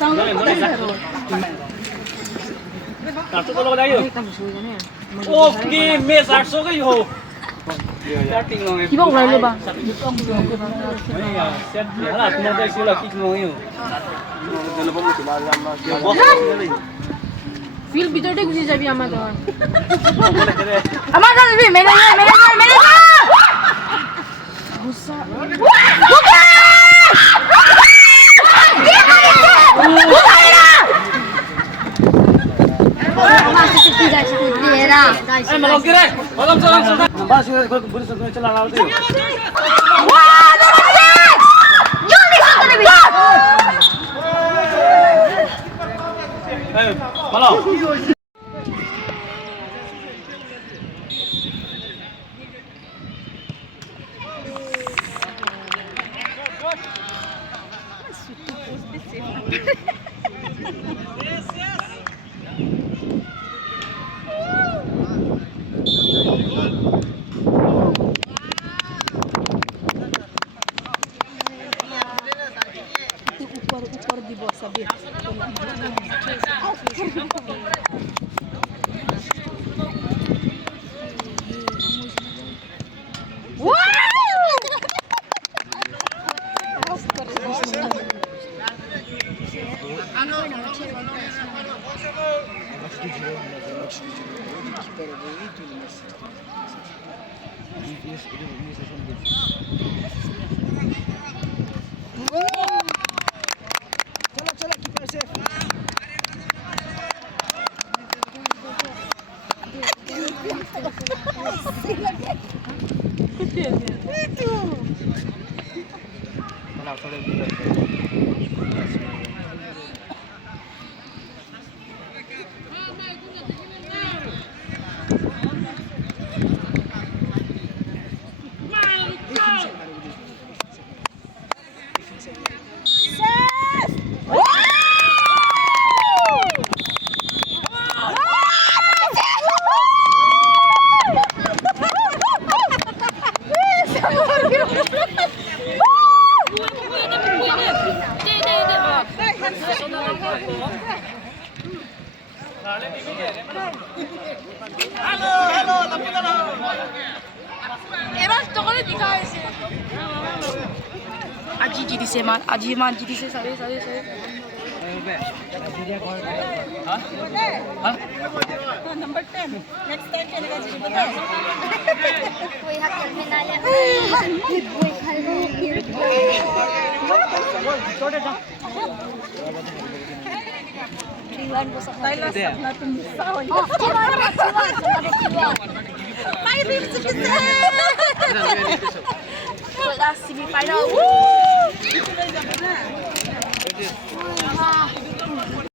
800 ko lang tayo. Okay, mes 800 kayo. Starting lang eh. Ibang wala ba? Ay, set. Hala, tumatay sila kik mo ngayon. Feel bitter de gusi jabi ama to. Ama jabi, mere. Gusa. Eh, malong kire. Malong sa. Bas sila ko bulis ko chala law tayo. Eh, malong. ऊपर di bawah sabit. Aji jadi seman, Aji man jadi saya. Hah? Number 10. Next time can I just put that? कोई हक में ना ले कोई Thailand sa natin sahon. My ribs is Last semi-final. there.